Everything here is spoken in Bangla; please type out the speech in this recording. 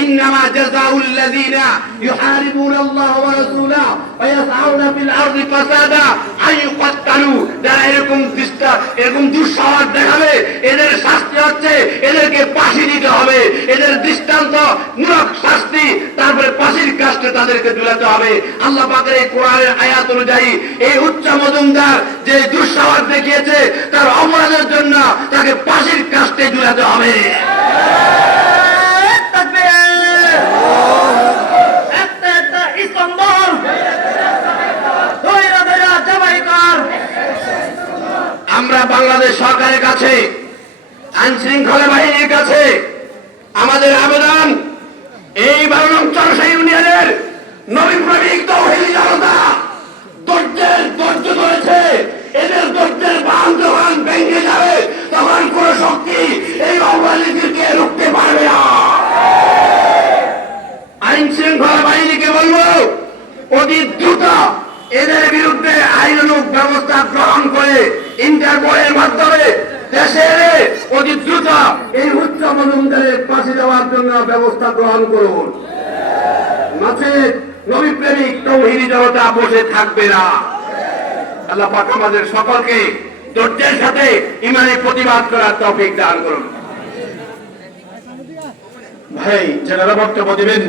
ইন্নামা জাযাউল্লাযীনা ইউহারিবুনাল্লাহা ওয়া রাসূলাহু ওয়া ইয়াসআউনা ফিল আরদি ফাসাদা আইয়ুকাত্তালু, যারা এরকম দুঃসাহস দেখাবে এদের শাস্তি হচ্ছে এদেরকে ফাঁসি দিতে হবে। এদের দৃষ্টান্তমূলক শাস্তি, তারপরে ফাঁসির কাস্টে তাদেরকে ঝুলাতে হবে। আল্লাহ পাকের এই কোরআনের আয়াত অনুযায়ী এই উচ্চ মজুমদার যে দুঃসাহস দেখিয়েছে তার অপরাধের জন্য তাকে ফাঁসির কাস্টে ঝুলাতে হবে। আমরা বাংলাদেশ সরকারের কাছে, আইন শৃঙ্খলা বাহিনীর কাছে আমাদের আবেদন, এই 12 নং চরসাই ইউনিয়নের নবী প্রেমিক তৌহিদি জনতা ধৈর্য ধরেছে। এদের ধৈর্যের বাঁধ যখন ভেঙে যাবে তখন কোন শক্তি এই অপরাধীদেরকে রুখতে পারবে না। আইন শৃঙ্খলা বাহিনীকে বলবো অতি দ্রুত এদের বিরুদ্ধে আইনানুগ ব্যবস্থা গ্রহণ করে ইন্টারপোলের মাধ্যমে দেশে অতি দ্রুত এই উচ্চ মজুমদারের ফাঁসি দেওয়ার জন্য ব্যবস্থা গ্রহণ করুন। মাঝে নবী প্রেমিক তৌহিদি জনতা বসে থাকবে না। আল্লাহ পাক আমাদের সকলকে ধৈর্যের সাথে ইমানে প্রতিবাদ করার তৌফিক দান করুন। ভাই যারা বক্তব্য দিবেন